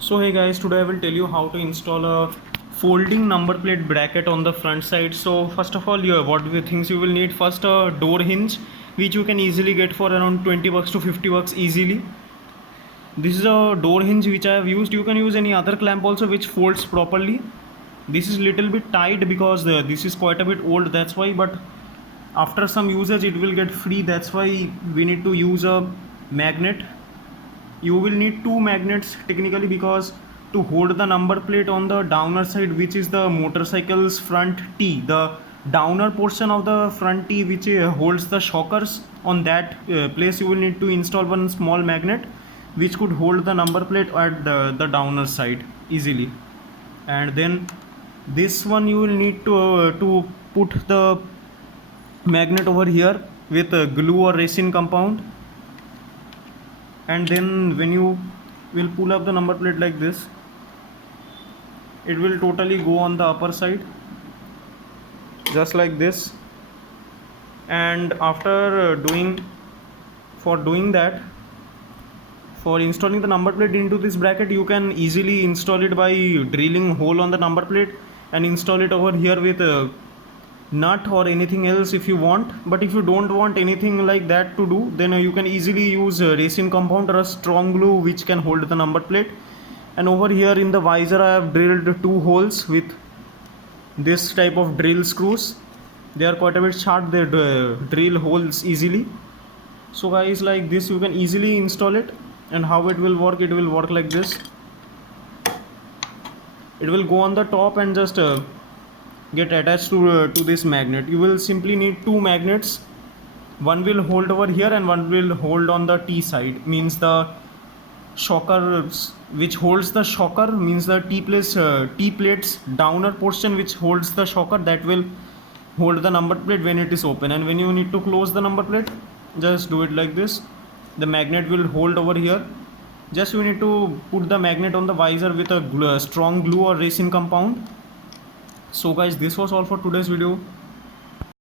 So hey guys, today I will tell you how to install a folding number plate bracket on the front side. So first of all, what the things you will need: first, a door hinge which you can easily get for around 20 bucks to 50 bucks easily. This is a door hinge which I have used. You can use any other clamp also which folds properly. This is little bit tight because this is quite a bit old, that's why, but after some usage it will get free. That's why we need to use a magnet. You will need two magnets technically, because to hold the number plate on the downer side, which is the motorcycle's front T, the downer portion of the front T which holds the shockers, on that place you will need to install one small magnet which could hold the number plate at the downer side easily. And then this one you will need to put the magnet over here with glue or resin compound. And then when you will pull up the number plate like this, it will totally go on the upper side just like this. And after doing that, for installing the number plate into this bracket, you can easily install it by drilling hole on the number plate and install it over here with a nut or anything else if you want. But if you don't want anything like that to do, then you can easily use resin compound or a strong glue which can hold the number plate. And over here in the visor I have drilled two holes with this type of drill screws. They are quite a bit sharp, they drill holes easily. So guys, like this you can easily install it. And how it will work like this. It will go on the top and just get attached to this magnet. You will simply need two magnets. One will hold over here and one will hold on the T side, means the shocker which holds the shocker, means the T plates downer portion which holds the shocker, that will hold the number plate when it is open. And when you need to close the number plate, just do it like this. The magnet will hold over here. Just you need to put the magnet on the visor with a strong glue or resin compound. So guys, this was all for today's video.